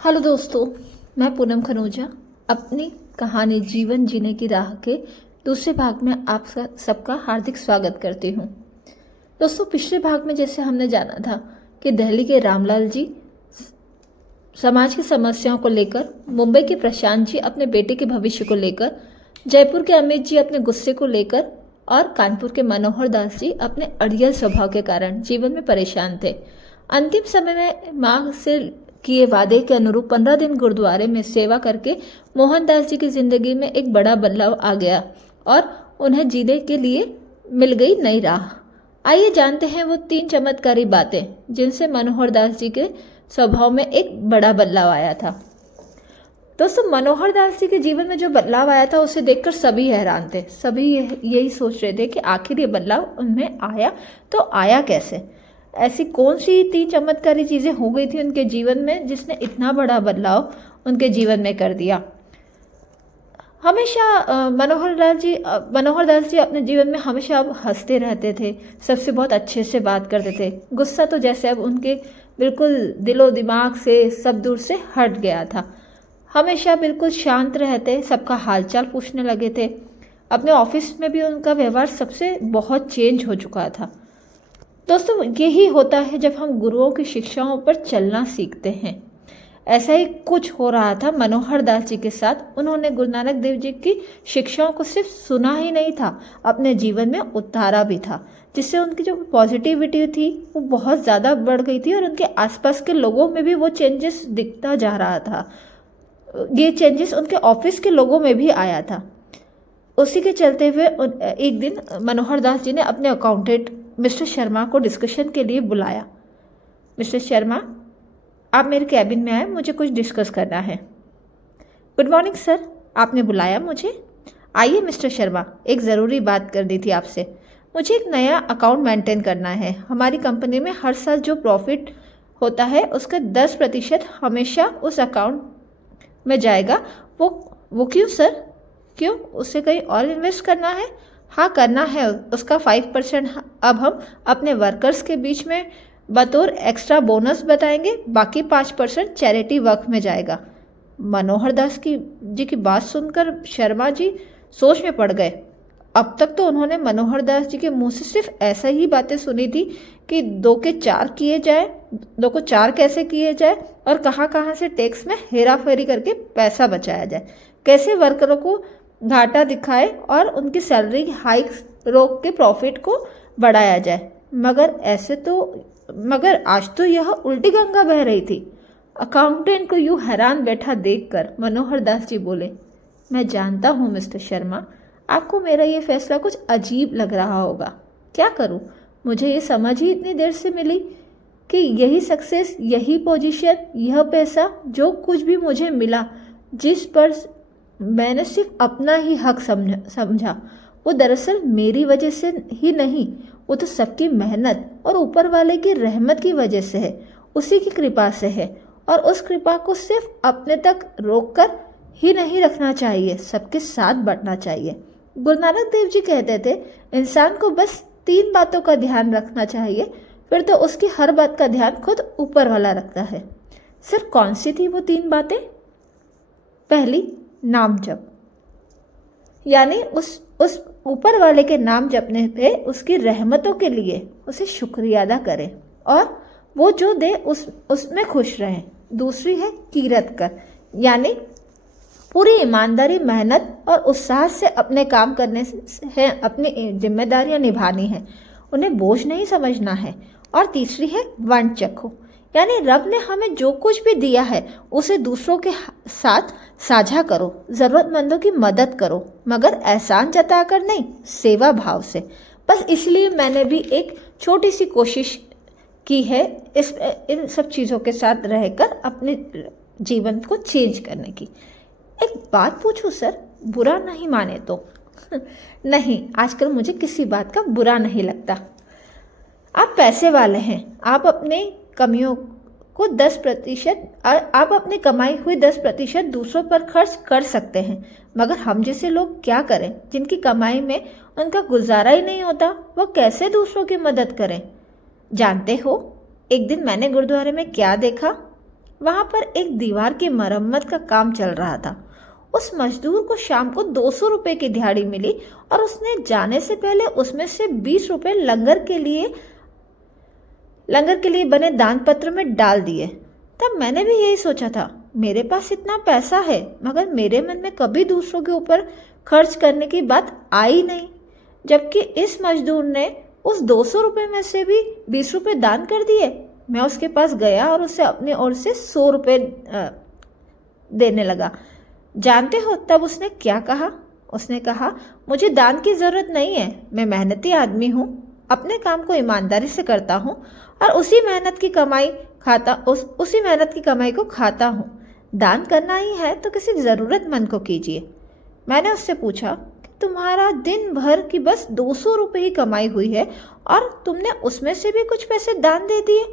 Hello दोस्तों, मैं पूनम खनोजा अपनी कहानी जीवन जीने की राह के दूसरे भाग में आप सबका हार्दिक स्वागत करती हूँ। दोस्तों, पिछले भाग में जैसे हमने जाना था कि दिल्ली के रामलाल जी समाज की समस्याओं को लेकर, मुंबई के प्रशांत जी अपने बेटे के भविष्य को लेकर, जयपुर के अमित जी अपने गुस्से को लेकर और कानपुर के मनोहर दास जी अपने अड़ियल स्वभाव के कारण जीवन में परेशान थे। अंतिम समय में माँ से किए वादे के अनुरूप 15 दिन गुरुद्वारे में सेवा करके मोहनदास जी की जिंदगी में एक बड़ा बदलाव आ गया और उन्हें जीने के लिए मिल गई नई राह। आइए जानते हैं वो 3 चमत्कारी बातें जिनसे मनोहर दास जी के स्वभाव में एक बड़ा बदलाव आया था। दोस्तों, मनोहर दास जी के जीवन में जो बदलाव आया था उसे देखकर सभी हैरान थे। सभी यही सोच रहे थे कि आखिर ये बदलाव उनमें आया तो आया कैसे। ऐसी कौन सी 3 चमत्कारी चीज़ें हो गई थी उनके जीवन में जिसने इतना बड़ा बदलाव उनके जीवन में कर दिया। हमेशा मनोहर दास जी अपने जीवन में हमेशा अब हंसते रहते थे, सबसे बहुत अच्छे से बात करते थे। गुस्सा तो जैसे अब उनके बिल्कुल दिलो दिमाग से सब दूर से हट गया था। हमेशा बिल्कुल शांत रहते, सबका हालचाल पूछने लगे थे। अपने ऑफिस में भी उनका व्यवहार सबसे बहुत चेंज हो चुका था। दोस्तों, यही होता है जब हम गुरुओं की शिक्षाओं पर चलना सीखते हैं। ऐसा ही कुछ हो रहा था मनोहर दास जी के साथ। उन्होंने गुरु नानक देव जी की शिक्षाओं को सिर्फ सुना ही नहीं था, अपने जीवन में उतारा भी था, जिससे उनकी जो पॉजिटिविटी थी वो बहुत ज़्यादा बढ़ गई थी और उनके आसपास के लोगों में भी वो चेंजेस दिखता जा रहा था। ये चेंजेस उनके ऑफिस के लोगों में भी आया था। उसी के चलते हुए एक दिन मनोहर दास जी ने अपने अकाउंटेंट मिस्टर शर्मा को डिस्कशन के लिए बुलाया। मिस्टर शर्मा, आप मेरे कैबिन में आए, मुझे कुछ डिस्कस करना है। गुड मॉर्निंग सर, आपने बुलाया मुझे? आइए मिस्टर शर्मा, एक ज़रूरी बात करनी थी आपसे। मुझे एक नया अकाउंट मेंटेन करना है। हमारी कंपनी में हर साल जो प्रॉफिट होता है उसका 10% हमेशा उस अकाउंट में जाएगा। वो क्यों सर? क्यों, उससे कहीं और इन्वेस्ट करना है? हाँ, करना है। उसका 5% अब हम अपने वर्कर्स के बीच में बतौर एक्स्ट्रा बोनस बताएंगे, बाकी 5% चैरिटी वर्क में जाएगा। मनोहर दास जी की बात सुनकर शर्मा जी सोच में पड़ गए। अब तक तो उन्होंने मनोहर दास जी के मुंह से सिर्फ ऐसा ही बातें सुनी थी कि 2 के 4 किए जाए, 2 को 4 कैसे किए जाए और कहाँ कहाँ से टैक्स में हेरा फेरी करके पैसा बचाया जाए, कैसे वर्करों को घाटा दिखाए और उनकी सैलरी हाइक रोक के प्रॉफिट को बढ़ाया जाए। मगर आज तो यह उल्टी गंगा बह रही थी। अकाउंटेंट को यूं हैरान बैठा देखकर मनोहर दास जी बोले, मैं जानता हूँ मिस्टर शर्मा, आपको मेरा ये फैसला कुछ अजीब लग रहा होगा। क्या करूँ, मुझे ये समझ ही इतनी देर से मिली कि यही सक्सेस, यही पोजीशन, यह पैसा, जो कुछ भी मुझे मिला, जिस पर मैंने सिर्फ अपना ही हक समझा, वो दरअसल मेरी वजह से ही नहीं, वो तो सबकी मेहनत और ऊपर वाले की रहमत की वजह से है, उसी की कृपा से है। और उस कृपा को सिर्फ अपने तक रोक कर ही नहीं रखना चाहिए, सबके साथ बढ़ना चाहिए। गुरु नानक देव जी कहते थे, इंसान को बस 3 बातों का ध्यान रखना चाहिए, फिर तो उसकी हर बात का ध्यान खुद ऊपर वाला रखता है। सर, कौन सी थी वो 3 बातें? पहली, नाम जप, यानी उस ऊपर वाले के नाम जपने पे उसकी रहमतों के लिए उसे शुक्रिया अदा करें और वो जो दे उसमें खुश रहें। दूसरी है कीरत कर, यानी पूरी ईमानदारी, मेहनत और उत्साह से अपने काम करने है, अपनी जिम्मेदारियां निभानी है, उन्हें बोझ नहीं समझना है। और तीसरी है वंट चखो, यानी रब ने हमें जो कुछ भी दिया है उसे दूसरों के साथ साझा करो, ज़रूरतमंदों की मदद करो, मगर एहसान जताकर नहीं, सेवा भाव से। बस इसलिए मैंने भी एक छोटी सी कोशिश की है इन सब चीज़ों के साथ रहकर अपने जीवन को चेंज करने की। एक बात पूछूं सर, बुरा नहीं माने तो? नहीं, आजकल मुझे किसी बात का बुरा नहीं लगता। आप पैसे वाले हैं, आप अपने कमियों को 10%, आप अपनी कमाई हुई 10% दूसरों पर खर्च कर सकते हैं, मगर हम जैसे लोग क्या करें जिनकी कमाई में उनका गुजारा ही नहीं होता, वो कैसे दूसरों की मदद करें? जानते हो, एक दिन मैंने गुरुद्वारे में क्या देखा? वहाँ पर एक दीवार की मरम्मत का काम चल रहा था। उस मजदूर को शाम को 200 रुपये की दिहाड़ी मिली और उसने जाने से पहले उसमें से 20 रुपये लंगर के लिए बने दान पत्र में डाल दिए। तब मैंने भी यही सोचा था, मेरे पास इतना पैसा है, मगर मेरे मन में कभी दूसरों के ऊपर खर्च करने की बात आई नहीं। जबकि इस मजदूर ने उस 200 रुपये में से भी 20 रुपये दान कर दिए। मैं उसके पास गया और उसे अपनी ओर से 100 रुपये देने लगा। जानते हो तब उसने क्या कहा? उसने कहा, मुझे दान की ज़रूरत नहीं है, मैं मेहनती आदमी हूँ, अपने काम को ईमानदारी से करता हूँ और उसी मेहनत की कमाई को खाता हूँ। दान करना ही है तो किसी ज़रूरतमंद को कीजिए। मैंने उससे पूछा कि तुम्हारा दिन भर की बस 200 रुपये ही कमाई हुई है और तुमने उसमें से भी कुछ पैसे दान दे दिए,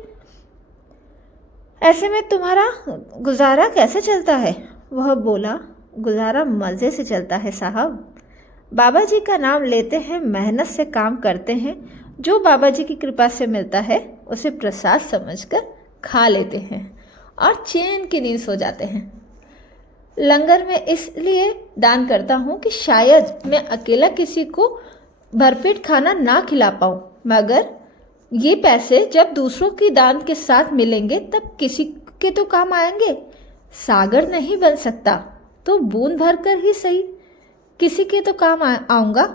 ऐसे में तुम्हारा गुजारा कैसे चलता है? वह बोला, गुजारा मज़े से चलता है साहब। बाबा जी का नाम लेते हैं, मेहनत से काम करते हैं, जो बाबा जी की कृपा से मिलता है उसे प्रसाद समझकर खा लेते हैं और चैन की नींद सो जाते हैं। लंगर में इसलिए दान करता हूँ कि शायद मैं अकेला किसी को भरपेट खाना ना खिला पाऊँ, मगर ये पैसे जब दूसरों की दान के साथ मिलेंगे तब किसी के तो काम आएंगे। सागर नहीं बन सकता तो बूंद भर कर ही सही किसी के तो काम आऊँगा।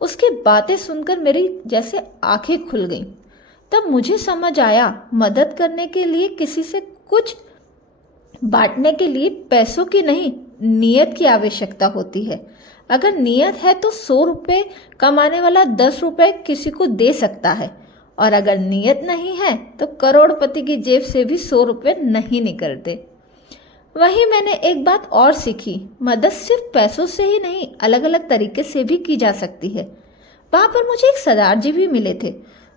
उसकी बातें सुनकर मेरी जैसे आंखें खुल गईं। तब मुझे समझ आया, मदद करने के लिए, किसी से कुछ बांटने के लिए पैसों की नहीं, नीयत की आवश्यकता होती है। अगर नीयत है तो 100 रुपये कमाने वाला 10 रुपये किसी को दे सकता है, और अगर नीयत नहीं है तो करोड़पति की जेब से भी 100 रुपये नहीं निकलते। वहीं मैंने एक बात और सीखी, मदद सिर्फ पैसों से ही नहीं, अलग अलग तरीके से भी की जा सकती है। वहाँ पर मुझे एक सरदार जी भी मिले थे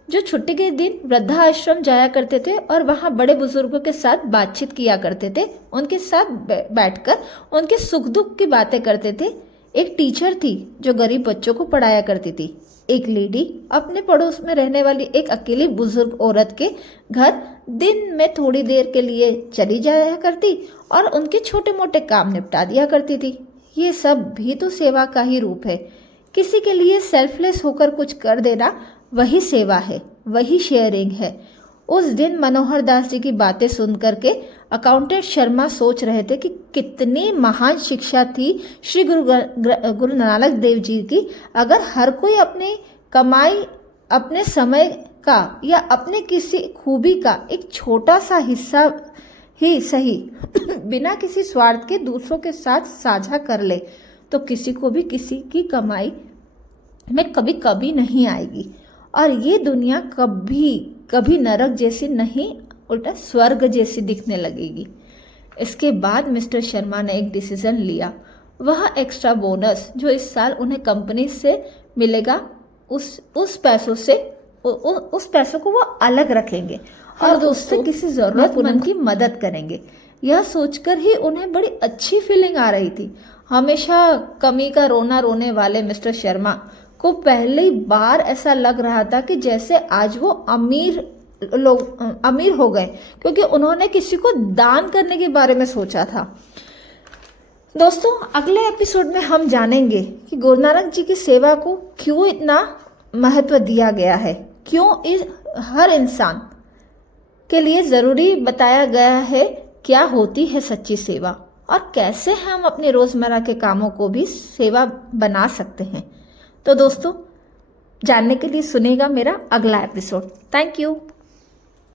जो छुट्टी के दिन वृद्धाश्रम जाया करते थे और वहाँ बड़े बुजुर्गों के साथ बातचीत किया करते थे, उनके साथ बैठकर उनके सुख दुख की बातें करते थे। एक टीचर थी जो गरीब बच्चों को पढ़ाया करती थी। एक लेडी अपने पड़ोस में रहने वाली एक अकेली बुजुर्ग औरत के घर दिन में थोड़ी देर के लिए चली जाया करती और उनके छोटे मोटे काम निपटा दिया करती थी। ये सब भी तो सेवा का ही रूप है। किसी के लिए सेल्फलेस होकर कुछ कर देना, वही सेवा है, वही शेयरिंग है। उस दिन मनोहर दास जी की बातें सुन करके अकाउंटेंट शर्मा सोच रहे थे कि कितनी महान शिक्षा थी श्री गुरु नानक देव जी की। अगर हर कोई अपनी कमाई, अपने समय का या अपने किसी खूबी का एक छोटा सा हिस्सा ही सही बिना किसी स्वार्थ के दूसरों के साथ साझा कर ले, तो किसी को भी किसी की कमाई में कभी कभी नहीं आएगी और ये दुनिया कभी नरक जैसी नहीं, उल्टा स्वर्ग जैसी दिखने लगेगी। इसके बाद मिस्टर शर्मा ने एक डिसीजन लिया। वह एक्स्ट्रा बोनस जो इस साल उन्हें कंपनी से मिलेगा, उस पैसों को वो अलग रखेंगे और उससे किसी जरूरतमंद की मदद करेंगे। यह सोचकर ही उन्हें बड़ी अच्छी फीलिंग आ रही थी। हमेशा कमी का रोना रोने वाले मिस्टर शर्मा को पहली बार ऐसा लग रहा था कि जैसे आज वो अमीर हो गए, क्योंकि उन्होंने किसी को दान करने के बारे में सोचा था। दोस्तों, अगले एपिसोड में हम जानेंगे कि गुरु नानक जी की सेवा को क्यों इतना महत्व दिया गया है, क्यों हर इंसान के लिए ज़रूरी बताया गया है क्या होती है सच्ची सेवा, और कैसे हम अपने रोज़मर्रा के कामों को भी सेवा बना सकते हैं। तो दोस्तों, जानने के लिए सुनेगा मेरा अगला एपिसोड। Thank you.